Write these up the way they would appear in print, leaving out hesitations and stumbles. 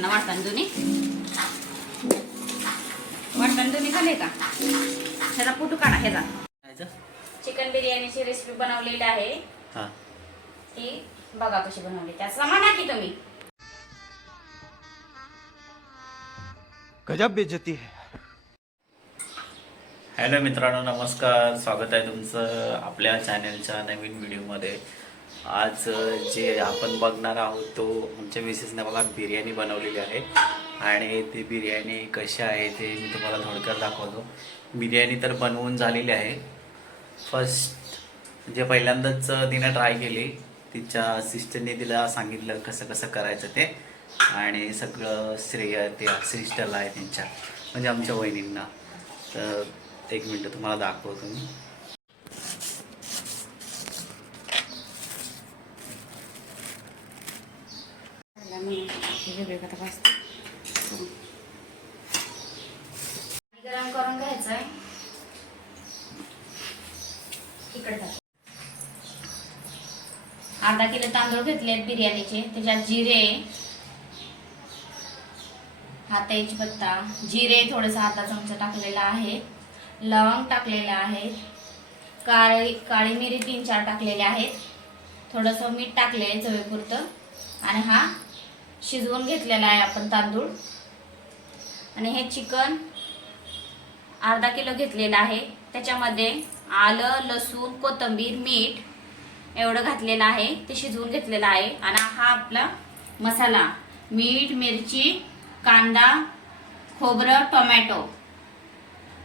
ना वाटताना दोन्ही झाले का? ह्याचा फोटो काढा. ह्याचा चिकन बिर्याणीची रेसिपी बनवलेली आहे. ती बघा कशी बनवली. त्याचा म्हणा की तुम्ही. गजब बेइज्जती है. हॅलो मित्रांनो, नमस्कार. स्वागत आहे तुमचं आपल्या चॅनलच्या नवीन व्हिडिओमध्ये. आज जे आपण बघणार आहोत तो आमच्या मिसेसने बघा बिर्याणी बनवलेली आहे आणि ती बिर्याणी कशी आहे ते मी तुम्हाला थोडक्यात दाखवतो. बिर्याणी तर बनवून झालेली आहे. फर्स्ट म्हणजे पहिल्यांदाच तिने ट्राय केली. तिच्या सिस्टरने तिला सांगितलं कसं कसं करायचं ते, आणि सगळं श्रेय त्या सिस्टरला आहे त्यांच्या, म्हणजे आमच्या वहिनींना. तर एक मिनटं तुम्हाला दाखवतो मी. गरम करून घ्यायचंय. इकडे अर्धा किलो तांदूळ घेतले बिर्याणीचे. त्याच्यात जिरे, हा तेजपत्ता, जिरे थोडेसा अर्धा चमचा टाकलेला आहे, लवंग टाकलेला आहे, काळी मिरी 3-4 टाकलेल्या आहेत, थोडंसं मीठ टाकले चवीपुरतं, आणि हा शिजवून घेतलेला आहे आपण तांदूळ. आणि हे चिकन अर्धा किलो घेतलेलं आहे. त्याच्यामध्ये आलं, लसूण, कोथिंबीर, मीठ एवढं घातलेलं आहे. ते शिजवून घेतलेलं आहे. आणि हा आपला मसाला, मीठ, मिरची, कांदा, खोबरं, टोमॅटो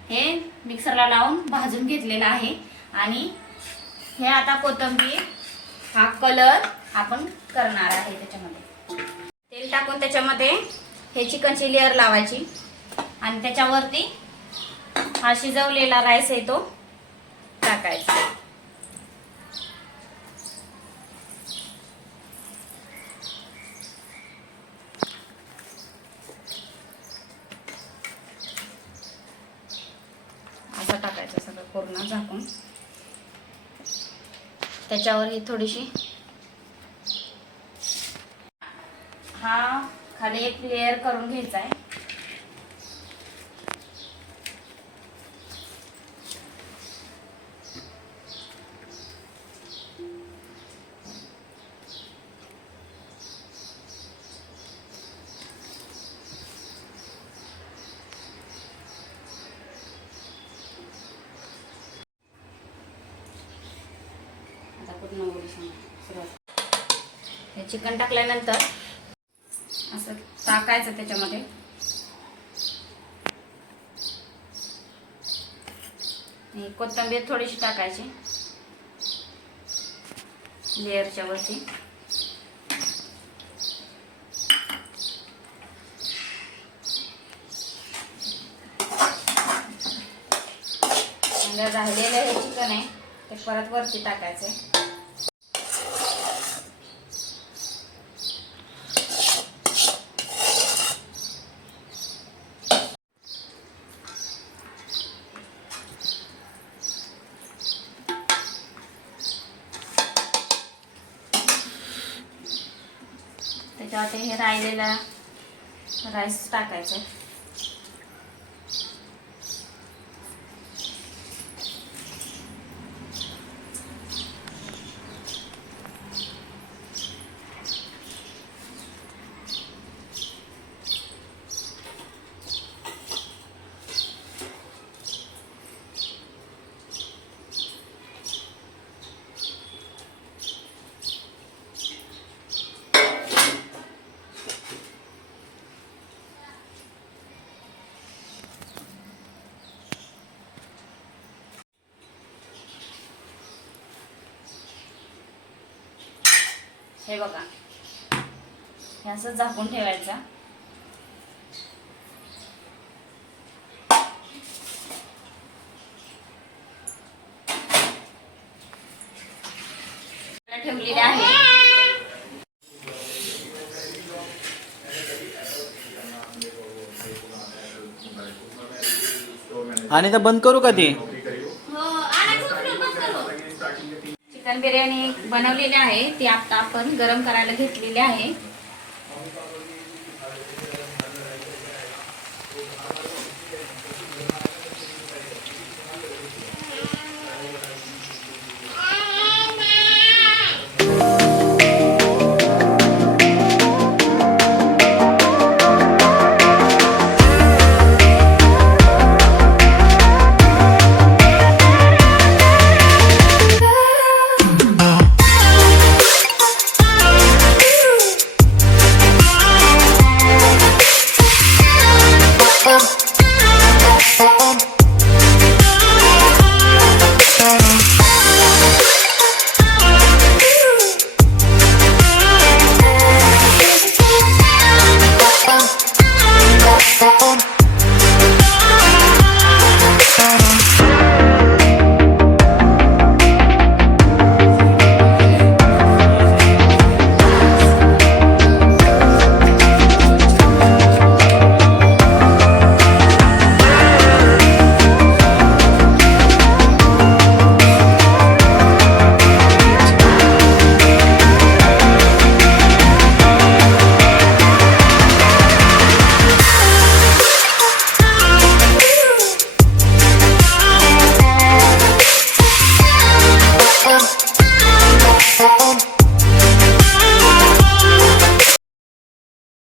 हे मिक्सरला लावून भाजून घेतलेलं आहे. आणि हे आता कोथिंबीर, हा कलर आपण करणार आहे. त्याच्यामध्ये तेल टाकून त्याच्यामध्ये हे चिकनची लेअर लावायची आणि त्याच्यावरती हा शिजवलेला राईस आहे तो टाकायचा. असं टाकायचं सगळं पूर्ण झाकून. त्याच्यावर ही थोडीशी हा खाली एक लेअर करून घ्यायचा आहे. हे चिकन टाकल्यानंतर असं टाकायचं त्याच्यामध्ये. कोथिंबीर थोडीशी टाकायची लेअरच्या वरती. राहिलेलं हे चिकन आहे ते परत वरती टाकायचं. त्याच्यावर हे राहिलेला राईस टाकायचं. हे बघा, हे असं झाकून ठेवायचं. ठेवलेले आहे. आणि तर बंद करू का ती? चिकन बिर्याणी बनवलेली आहे ती आता आपण गरम करायला घेतलेली आहे.